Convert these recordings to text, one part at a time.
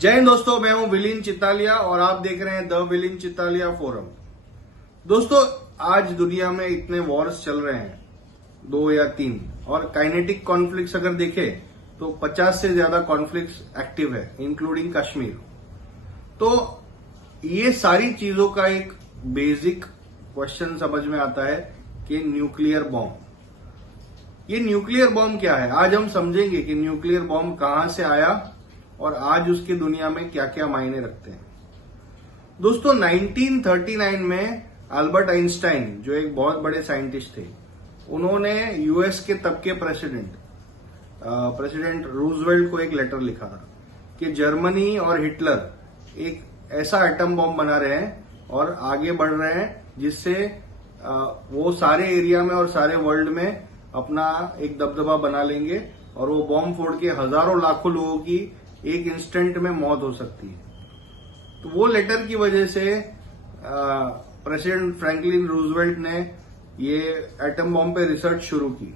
जय हिंद दोस्तों, मैं हूं विलिन चितालिया और आप देख रहे हैं द विलिन चितालिया फोरम। दोस्तों, आज दुनिया में इतने वॉर्स चल रहे हैं, 2 या 3, और काइनेटिक कॉन्फ्लिक्ट्स अगर देखें तो 50 से ज्यादा कॉन्फ्लिक्ट्स एक्टिव है, इंक्लूडिंग कश्मीर। तो ये सारी चीजों का एक बेसिक क्वेश्चन समझ में आता है कि न्यूक्लियर बॉम्ब, ये न्यूक्लियर बॉम्ब क्या है। आज हम समझेंगे कि न्यूक्लियर बॉम्ब कहां से आया और आज उसकी दुनिया में क्या क्या मायने रखते हैं। दोस्तों, 1939 में अल्बर्ट आइंस्टाइन, जो एक बहुत बड़े साइंटिस्ट थे, उन्होंने यूएस के तब के प्रेसिडेंट रूजवेल्ट को एक लेटर लिखा था कि जर्मनी और हिटलर एक ऐसा एटम बॉम्ब बना रहे हैं और आगे बढ़ रहे हैं जिससे वो सारे एरिया में और सारे वर्ल्ड में अपना एक दबदबा बना लेंगे और वो बॉम्ब फोड़ के हजारों लाखों लोगों की एक इंस्टेंट में मौत हो सकती है। तो वो लेटर की वजह से प्रेसिडेंट फ्रैंकलिन रूजवेल्ट ने ये एटम बॉम्ब पे रिसर्च शुरू की।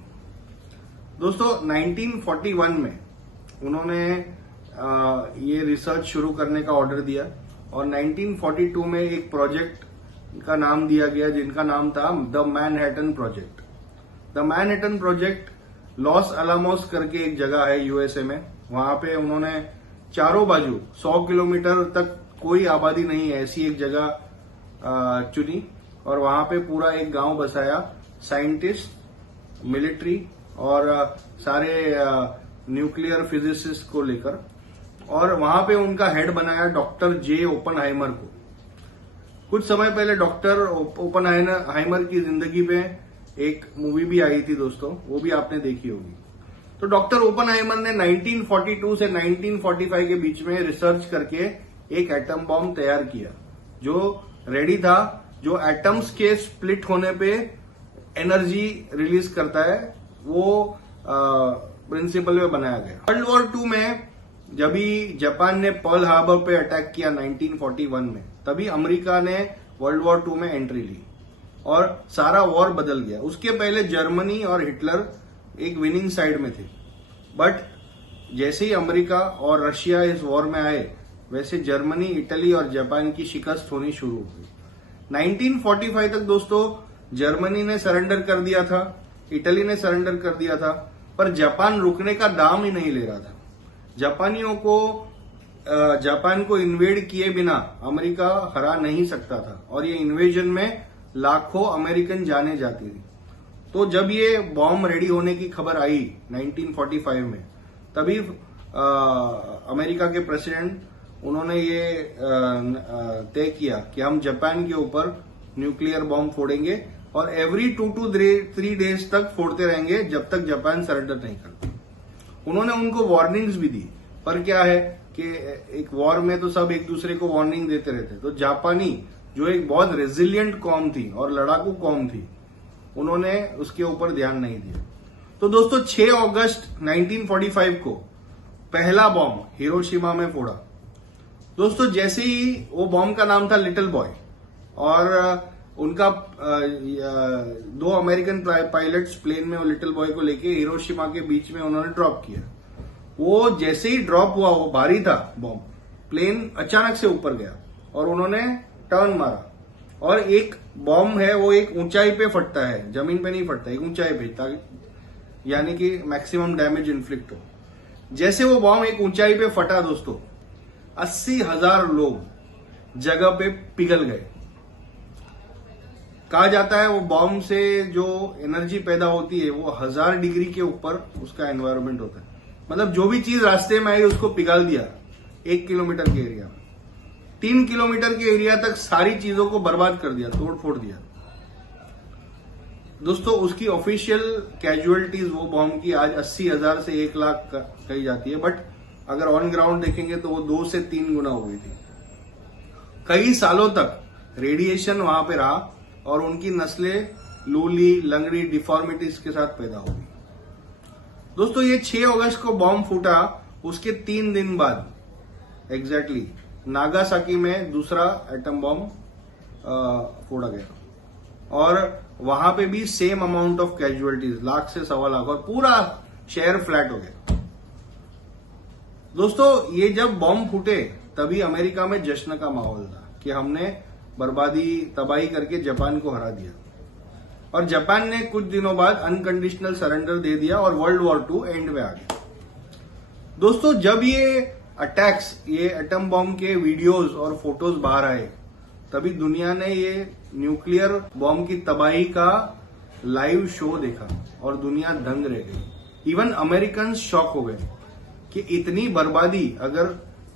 दोस्तों, 1941 में उन्होंने ये रिसर्च शुरू करने का ऑर्डर दिया और 1942 में एक प्रोजेक्ट का नाम दिया गया जिनका नाम था the Manhattan project. The Manhattan project loss Alamos करके एक जगह है यूएसए में, वहां पे उन्होंने चारों बाजू 100 किलोमीटर तक कोई आबादी नहीं है ऐसी एक जगह चुनी और वहां पे पूरा एक गांव बसाया, साइंटिस्ट, मिलिट्री और सारे न्यूक्लियर फिजिसिस्ट को लेकर, और वहां पे उनका हेड बनाया डॉक्टर जे ओपनहाइमर को। कुछ समय पहले डॉक्टर ओपनहाइमर की जिंदगी पे एक मूवी भी आई थी दोस्तों, वो भी आपने देखी होगी। तो डॉक्टर ओपनहाइमर ने 1942 से 1945 के बीच में रिसर्च करके एक एटम बॉम्ब तैयार किया जो रेडी था, जो एटम्स के स्प्लिट होने पे एनर्जी रिलीज करता है, वो प्रिंसिपल में बनाया गया। वर्ल्ड वॉर 2 में जब भी जापान ने पर्ल हार्बर पे अटैक किया 1941 में, तभी अमेरिका ने वर्ल्ड वॉर 2 में एंट्री ली और सारा वॉर बदल गया। उसके पहले जर्मनी और हिटलर एक विनिंग साइड में थे, बट जैसे ही अमेरिका और रशिया इस वॉर में आए, वैसे जर्मनी, इटली और जापान की शिकस्त होनी शुरू हो गई। 1945 तक दोस्तों जर्मनी ने सरेंडर कर दिया था, इटली ने सरेंडर कर दिया था, पर जापान रुकने का दाम ही नहीं ले रहा था। जापान को इन्वेड किए बिना अमेरिका हरा नहीं सकता था और ये इन्वेजन में लाखों अमेरिकन जाने जाती थी। तो जब ये बॉम्ब रेडी होने की खबर आई 1945 में, तभी अमेरिका के प्रेसिडेंट, उन्होंने ये तय किया कि हम जापान के ऊपर न्यूक्लियर बॉम्ब फोड़ेंगे और एवरी 2 to 3 डेज तक फोड़ते रहेंगे जब तक जापान सरेंडर नहीं करता। उन्होंने उनको वार्निंग्स भी दी, पर क्या है कि एक वॉर में तो सब एक दूसरे को वार्निंग देते रहते। तो जापानी, जो एक बहुत रेजिलियंट कौम थी और लड़ाकू कौम थी, उन्होंने उसके ऊपर ध्यान नहीं दिया। तो दोस्तों, 6 अगस्त 1945 को पहला बॉम्ब हिरोशिमा में फोड़ा। दोस्तों, जैसे ही वो बॉम्ब का नाम था लिटिल बॉय और उनका 2 अमेरिकन पायलट्स प्लेन में वो लिटिल बॉय को लेके हिरोशिमा के बीच में उन्होंने ड्रॉप किया। वो जैसे ही ड्रॉप हुआ, वो भारी था बॉम्ब, प्लेन अचानक से ऊपर गया और उन्होंने टर्न मारा। और एक बॉम्ब है वो एक ऊंचाई पे फटता है, जमीन पे नहीं फटता, एक ऊंचाई पे, ताकि यानी कि मैक्सिमम डैमेज इन्फ्लिक्ट हो। जैसे वो बॉम्ब एक ऊंचाई पे फटा दोस्तों, 80,000 लोग जगह पे पिघल गए। कहा जाता है वो बॉम्ब से जो एनर्जी पैदा होती है वो 1000 डिग्री के ऊपर उसका एनवायरनमेंट होता है। मतलब जो भी चीज रास्ते में आई उसको पिघाल दिया 1 किलोमीटर के एरिया में। 3 किलोमीटर के एरिया तक सारी चीजों को बर्बाद कर दिया, तोड़ फोड़ दिया। दोस्तों, उसकी ऑफिशियल कैजुअलिटीज वो बॉम्ब की आज 80,000 से 1 लाख कही जाती है, बट अगर ऑन ग्राउंड देखेंगे तो वो 2 से 3 गुना हो गई थी। कई सालों तक रेडिएशन वहां पे रहा और उनकी नस्लें लूली, लंगड़ी, डिफॉर्मिटीज के साथ पैदा हो गई। दोस्तों, ये 6 अगस्त को बॉम्ब फूटा, उसके 3 दिन बाद एग्जैक्टली नागासाकी में दूसरा एटम बॉम्ब फोड़ा गया और वहां पे भी same amount of casualties, 1 lakh से 1.25 लाख, और पूरा शहर फ्लैट हो गया। दोस्तों ये जब बॉम्ब फूटे तभी अमेरिका में जश्न का माहौल था कि हमने बर्बादी तबाही करके जापान को हरा दिया, और जापान ने कुछ दिनों बाद अनकंडीशनल सरेंडर दे दिया और वर्ल्ड वॉर 2 एंड में आ गया। दोस्तों जब ये अटैक्स, ये एटम बॉम्ब के वीडियोस और फोटोज बाहर आए तभी दुनिया ने ये न्यूक्लियर बॉम्ब की तबाही का लाइव शो देखा और दुनिया दंग रह गई। इवन अमेरिकन शॉक हो गए कि इतनी बर्बादी, अगर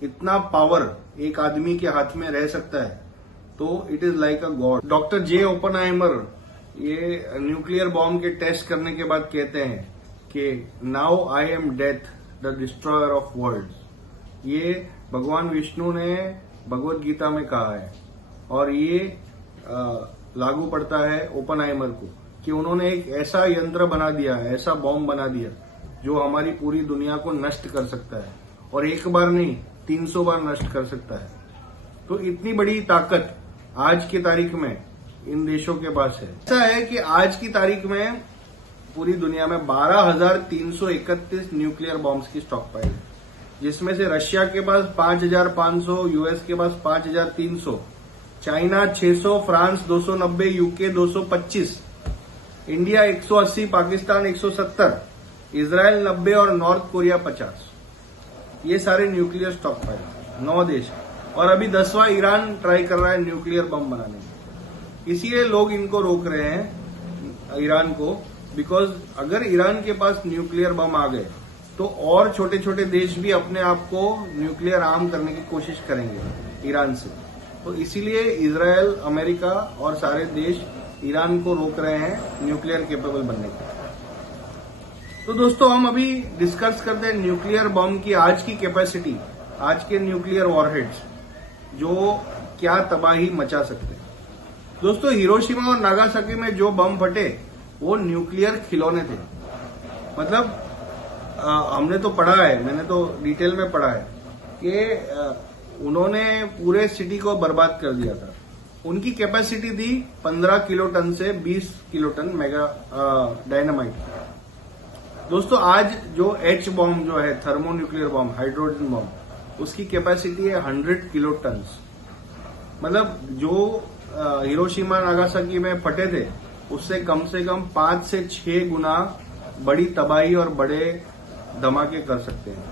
इतना पावर एक आदमी के हाथ में रह सकता है तो it is like a God. Doctor J Oppenheimer ये न्यूक्लियर बॉम्ब के टेस्ट करने के बाद कहते हैं कि now I am death the destroyer of world. ये भगवान विष्णु ने भगवत गीता में कहा है और ये लागू पड़ता है ओपनहाइमर को कि उन्होंने एक ऐसा यंत्र बना दिया, ऐसा बॉम्ब बना दिया जो हमारी पूरी दुनिया को नष्ट कर सकता है, और एक बार नहीं 300 बार नष्ट कर सकता है। तो इतनी बड़ी ताकत आज की तारीख में इन देशों के पास है। ऐसा है कि आज की तारीख में पूरी दुनिया में 12,331 न्यूक्लियर बॉम्ब्स की स्टॉक पाइल है, जिसमें से रशिया के पास 5,500, यूएस के पास 5,300, China 600, France 290, UK 225, India 180, Pakistan 170, Israel 90 और नॉर्थ कोरिया 50। ये सारे न्यूक्लियर स्टॉक पाइल 9 देश, और अभी 10वां ईरान ट्राई कर रहा है न्यूक्लियर बम बनाने में। इसीलिए लोग इनको रोक रहे हैं, ईरान को, बिकॉज अगर ईरान के पास न्यूक्लियर बम आ गए तो और छोटे छोटे देश भी अपने आप को न्यूक्लियर आर्म करने की कोशिश करेंगे ईरान से। तो इसीलिए इजराइल, अमेरिका और सारे देश ईरान को रोक रहे हैं न्यूक्लियर केपेबल बनने के। तो दोस्तों हम अभी डिस्कस करते हैं न्यूक्लियर बम की आज की कैपेसिटी, आज के न्यूक्लियर वॉरहेड्स जो क्या तबाही मचा सकते हैं। दोस्तों हिरोशिमा और नागासाकी में जो बम फटे वो न्यूक्लियर खिलौने थे। मतलब हमने तो पढ़ा है, मैंने तो डिटेल में पढ़ा है कि उन्होंने पूरे सिटी को बर्बाद कर दिया था। उनकी कैपेसिटी थी 15 किलोटन से 20 किलोटन मेगा डायनामाइट। दोस्तं आज जो एच बॉम्ब जो है, थर्मोन्यूक्लियर बॉम्ब, हाइड्रोजन बॉम्ब, उसकी कैपेसिटी है 100 किलोटन। मतलब जो हिरोशिमा नागासाकी में फटे थे उससे कम से कम 5 से 6 गुना बड़ी तबाही और बड़े धमाके कर सकते हैं।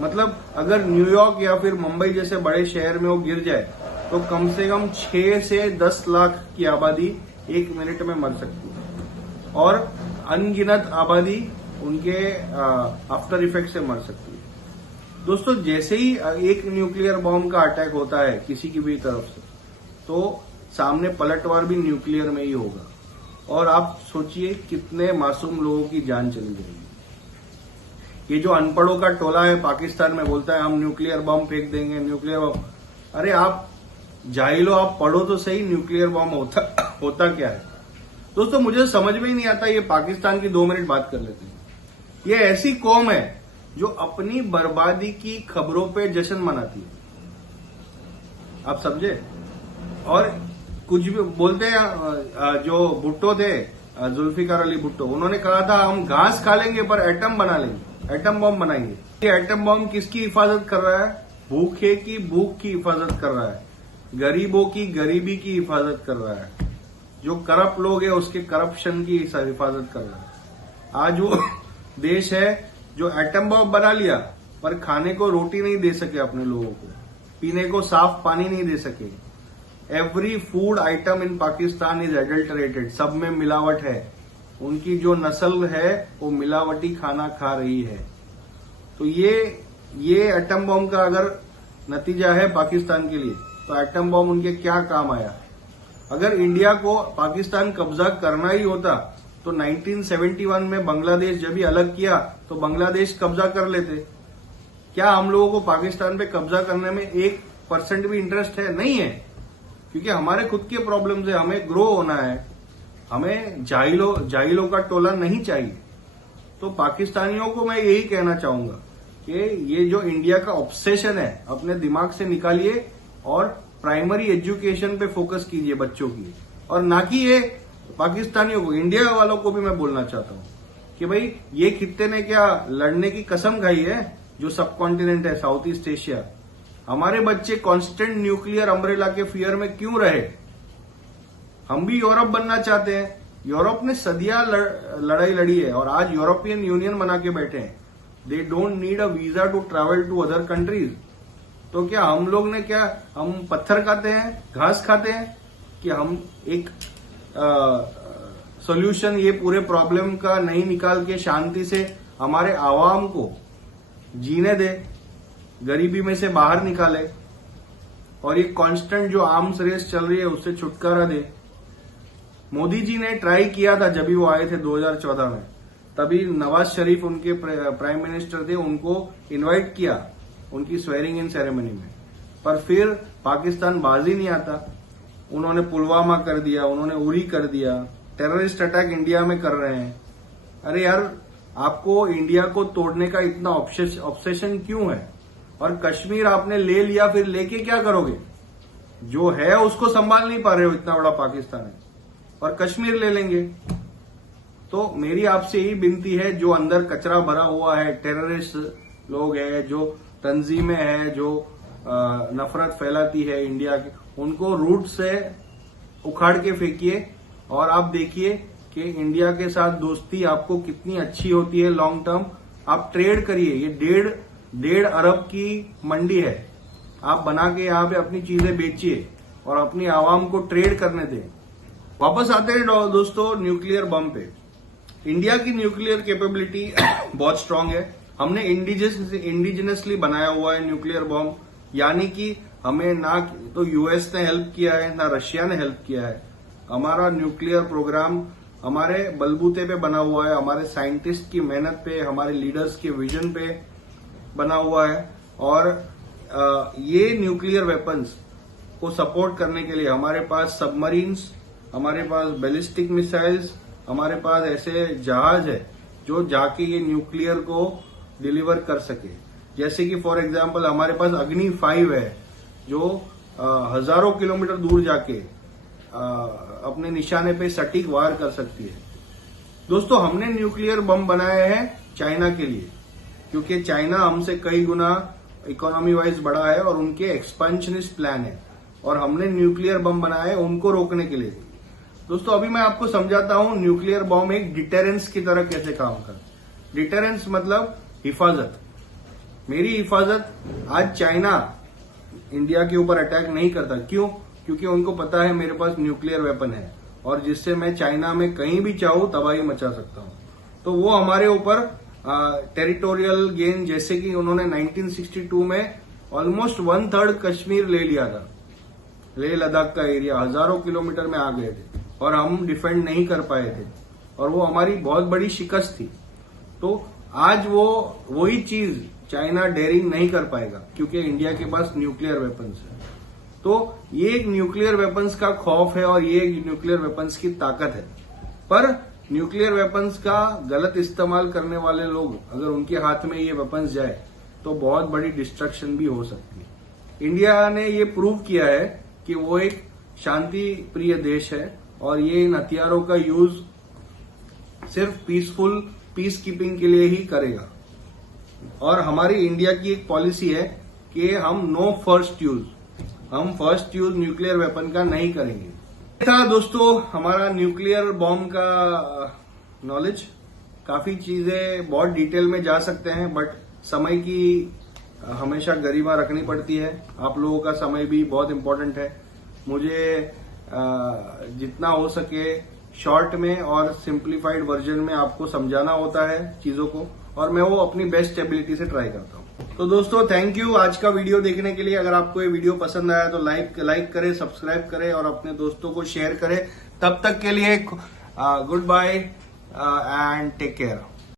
मतलब अगर न्यूयॉर्क या फिर मुंबई जैसे बड़े शहर में वो गिर जाए तो कम से कम 6 से 10 लाख की आबादी 1 मिनट में मर सकती है, और अनगिनत आबादी उनके आफ्टर इफेक्ट से मर सकती है। दोस्तों जैसे ही एक न्यूक्लियर बॉम्ब का अटैक होता है किसी की भी तरफ से, तो सामने पलटवार भी न्यूक्लियर में ही होगा, और आप सोचिए कितने मासूम लोगों की जान चली जाएगी। ये जो अनपढ़ों का टोला है पाकिस्तान में बोलता है हम न्यूक्लियर बम फेंक देंगे, न्यूक्लियर बम। अरे आप जाहिलो, आप पढ़ो तो सही, न्यूक्लियर बम होता क्या है। दोस्तों मुझे समझ में ही नहीं आता। ये पाकिस्तान की 2 मिनट बात कर लेते हैं। ये ऐसी कौम है जो अपनी बर्बादी की खबरों पे जश्न मनाती है, आप समझे। और कुछ भी बोलते हैं, जो भुट्टो थे, जुल्फिकार अली भुट्टो, उन्होंने कहा था हम घास खा लेंगे पर एटम बना लेंगे, एटम बम बनाएंगे। ये एटम बम किसकी हिफाजत कर रहा है? भूखे की भूख की हिफाजत कर रहा है, गरीबों की गरीबी की हिफाजत कर रहा है, जो करप्ट लोग है उसके करप्शन की हिफाजत कर रहा है। आज वो देश है जो एटम बम बना लिया पर खाने को रोटी नहीं दे सके अपने लोगों को, पीने को साफ पानी नहीं दे सके। Every food item in Pakistan is adulterated, सब में मिलावट है। उनकी जो नस्ल है वो मिलावटी खाना खा रही है। तो ये एटम बम का अगर नतीजा है पाकिस्तान के लिए, तो एटम बम उनके क्या काम आया। अगर इंडिया को पाकिस्तान कब्जा करना ही होता तो 1971 में बांग्लादेश जब भी अलग किया तो बांग्लादेश कब्जा कर लेते। क्या हम लोगों को पाकिस्तान पे कब्जा करने में 1% भी इंटरेस्ट है? नहीं है, क्योंकि हमारे खुद के प्रॉब्लम्स है, हमें ग्रो होना है, हमें जाहिलों का टोला नहीं चाहिए। तो पाकिस्तानियों को मैं यही कहना चाहूंगा कि ये जो इंडिया का ऑब्सेशन है अपने दिमाग से निकालिए और प्राइमरी एजुकेशन पे फोकस कीजिए बच्चों की, और ना कि ये पाकिस्तानियों को, इंडिया वालों को भी मैं बोलना चाहता हूं कि भाई ये खित्ते ने क्या लड़ने की कसम खाई है जो सब कॉन्टिनेंट है साउथ ईस्ट एशिया, हमारे बच्चे कांस्टेंट न्यूक्लियर अम्ब्रेला के फियर में क्यों रहे? हम भी यूरोप बनना चाहते हैं। यूरोप ने सदियां लड़ाई लड़ी है और आज यूरोपियन यूनियन बना के बैठे हैं। They don't need a visa to travel to other countries. तो क्या हम लोग ने क्या हम पत्थर खाते हैं, घास खाते हैं कि हम एक सॉल्यूशन ये पूरे प्रॉब्लम का नहीं निकाल के शांति से हमारे आवाम को जीने दे, गरीबी में से बाहर निकाले और ये कांस्टेंट जो आर्म्स रेस चल रही है उससे छुटकारा दे। मोदी जी ने ट्राई किया था जब भी वो आए थे 2014 में, तभी नवाज शरीफ उनके प्राइम मिनिस्टर थे, उनको इनवाइट किया उनकी स्वेरिंग इन सेरेमनी में, पर फिर पाकिस्तान बाजी नहीं आता। उन्होंने पुलवामा कर दिया, उन्होंने उरी कर दिया, टेररिस्ट अटैक इंडिया में कर रहे हैं। अरे यार, आपको इंडिया को तोड़ने का इतना ऑब्सेशन क्यों है? और कश्मीर आपने ले लिया, फिर लेके क्या करोगे? जो है उसको संभाल नहीं पा रहे हो, इतना बड़ा पाकिस्तान है, और कश्मीर ले लेंगे। तो मेरी आपसे यही विनती है, जो अंदर कचरा भरा हुआ है, टेररिस्ट लोग हैं, जो तंजीमें हैं, जो नफरत फैलाती है इंडिया की, उनको रूट से उखाड़ के फेंकिए और आप देखिए कि इंडिया के साथ दोस्ती आपको कितनी अच्छी होती है लॉन्ग टर्म। आप ट्रेड करिए, ये 1.5 अरब की मंडी है, आप बना के यहाँ पे अपनी चीजें बेचिए और अपनी आवाम को ट्रेड करने दें। वापस आते हैं दोस्तों न्यूक्लियर बम पे। इंडिया की न्यूक्लियर कैपेबिलिटी बहुत स्ट्रांग है। हमने इंडिजिनसली बनाया हुआ है न्यूक्लियर बम, यानी कि हमें ना तो यूएस ने हेल्प किया है ना रशिया ने हेल्प किया है। हमारा न्यूक्लियर प्रोग्राम हमारे बलबूते पे बना हुआ है, हमारे साइंटिस्ट की मेहनत पे, हमारे लीडर्स के विजन पे बना हुआ है। और ये न्यूक्लियर वेपन्स को सपोर्ट करने के लिए हमारे पास सबमरीन्स, हमारे पास बैलिस्टिक मिसाइल्स, हमारे पास ऐसे जहाज है जो जाके ये न्यूक्लियर को डिलीवर कर सके। जैसे कि फॉर एग्जांपल हमारे पास अग्नि 5 है जो हजारों किलोमीटर दूर जाके अपने निशाने पे सटीक वार कर सकती है। दोस्तों, हमने न्यूक्लियर बम बनाए हैं चाइना के लिए, क्योंकि चाइना हमसे कई गुना इकोनॉमी वाइज बड़ा है और उनके एक्सपेंशनिस्ट प्लान है, और हमने न्यूक्लियर बम बनाए हैं उनको रोकने के लिए। दोस्तों, अभी मैं आपको समझाता हूं न्यूक्लियर बम एक डिटेरेंस की तरह कैसे काम करता है। डिटेरेंस मतलब हिफाजत, मेरी हिफाजत। आज चाइना इंडिया के ऊपर अटैक नहीं करता, क्यों? क्योंकि उनको पता है मेरे पास न्यूक्लियर वेपन है और जिससे मैं चाइना में कहीं भी चाहूं तबाही मचा सकता हूं। तो वो हमारे ऊपर टेरिटोरियल गेन, जैसे कि उन्होंने 1962 में ऑलमोस्ट 1/3 कश्मीर ले लिया था, लेह लद्दाख का एरिया, हजारों किलोमीटर में आ गए थे और हम डिफेंड नहीं कर पाए थे, और वो हमारी बहुत बड़ी शिकस्त थी। तो आज वही चीज चाइना डेयरिंग नहीं कर पाएगा, क्योंकि इंडिया के पास न्यूक्लियर वेपन्स है। तो ये एक न्यूक्लियर वेपन्स का खौफ है और ये एक न्यूक्लियर वेपन्स की ताकत है। पर न्यूक्लियर वेपन्स का गलत इस्तेमाल करने वाले लोग, अगर उनके हाथ में ये वेपन्स जाए तो बहुत बड़ी डिस्ट्रक्शन भी हो सकती है। इंडिया ने ये प्रूव किया है कि वो एक शांति प्रिय देश है और ये इन हथियारों का यूज सिर्फ पीस कीपिंग के लिए ही करेगा। और हमारी इंडिया की एक पॉलिसी है कि हम नो फर्स्ट यूज, हम फर्स्ट यूज न्यूक्लियर वेपन का नहीं करेंगे। था दोस्तों हमारा न्यूक्लियर बॉम्ब का नॉलेज। काफी चीजें बहुत डिटेल में जा सकते हैं, बट समय की हमेशा गरिमा रखनी पड़ती है। आप लोगों का समय भी बहुत इंपॉर्टेंट है। मुझे जितना हो सके शॉर्ट में और सिंप्लीफाइड वर्जन में आपको समझाना होता है चीजों को, और मैं वो अपनी बेस्ट एबिलिटी से ट्राई करता हूँ। तो दोस्तों, थैंक यू आज का वीडियो देखने के लिए। अगर आपको ये वीडियो पसंद आया तो लाइक करें, सब्सक्राइब करें और अपने दोस्तों को शेयर करें। तब तक के लिए goodbye and take care.